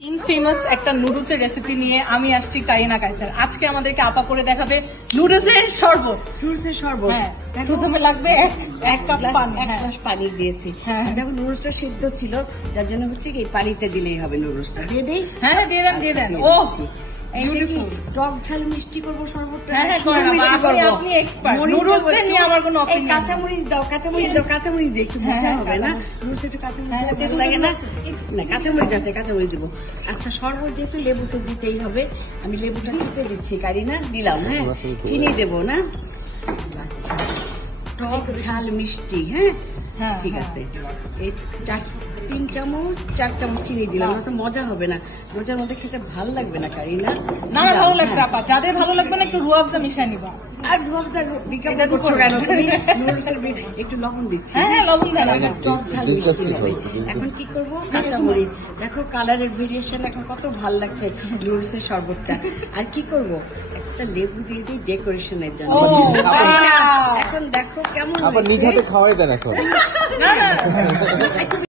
Infamous একটা নুডলসের recipe নিয়ে আমি আসছি কারিনা কায়সার। আজকে আমাদেরকে আপা করে দেখাবে নুডলসের শরবত। নুডলসের শরবত, হ্যাঁ, প্রথমে লাগবে এক কাপ পানি। এক গ্লাস পানি দিয়েছি। দেখো নুডলসটা সিদ্ধ ছিল, যার জন্য হচ্ছে কি পানিতে দিলেই হবে। নুডলসটা দিয়ে দেই। হ্যাঁ, দিয়ে দেন, দিয়ে দেন। ও এইটা কি টক ঝাল মিষ্টি করবো শরবতটা? হ্যাঁ, মিষ্টি করবো। আপনি এক্সপার্ট। নুডলসে নিয়ে আমার কোনো অপশন নেই। কাঁচামরিচ দাও, কাঁচামরিচ দাও, কাঁচামরিচ দিয়ে একটু মজা হবে না? নুডলসে একটু কাঁচামরিচ ভালো লাগে না? না, কাঁচামরিচ আছে, কাঁচামরিচ দেবো। আচ্ছা, শরবত যেহেতু লেবু তো দিতেই হবে, আমি লেবুটা খেতে দিচ্ছি। কারিনা দিলাম, হ্যাঁ, চিনি দেবো না? আচ্ছা, টক ঝাল মিষ্টি, হ্যাঁ ঠিক আছে। এই 4 চামচ চিনি দিলাম, না তো মজা হবে না। মজার মধ্যে খেতে ভালো লাগবে না কারিনা। না, ভালো লাগবে আপা। যাদের ভালো লাগবে না একটু রুয়াবজা মিশিয়ে নিবা। আর রুয়াবজা বিজ্ঞাপন করছো কেন তুমি? নুডলসের একটু লবণ দিচ্ছি। হ্যাঁ, লবণ দেন। টক ঝাল মিষ্টি হবে। এখন কি করবো? কাঁচামরিচ। দেখো কালারের ভেরিয়েশন এখন কত ভালো লাগছে নুডলসের শরবতটা। আর কি করব? একটা লেবু দিয়ে দিই ডেকোরেশনের জন্য। এখন দেখো কেমন আবার নিজ হাতে খাওয়াই দেন এখন। না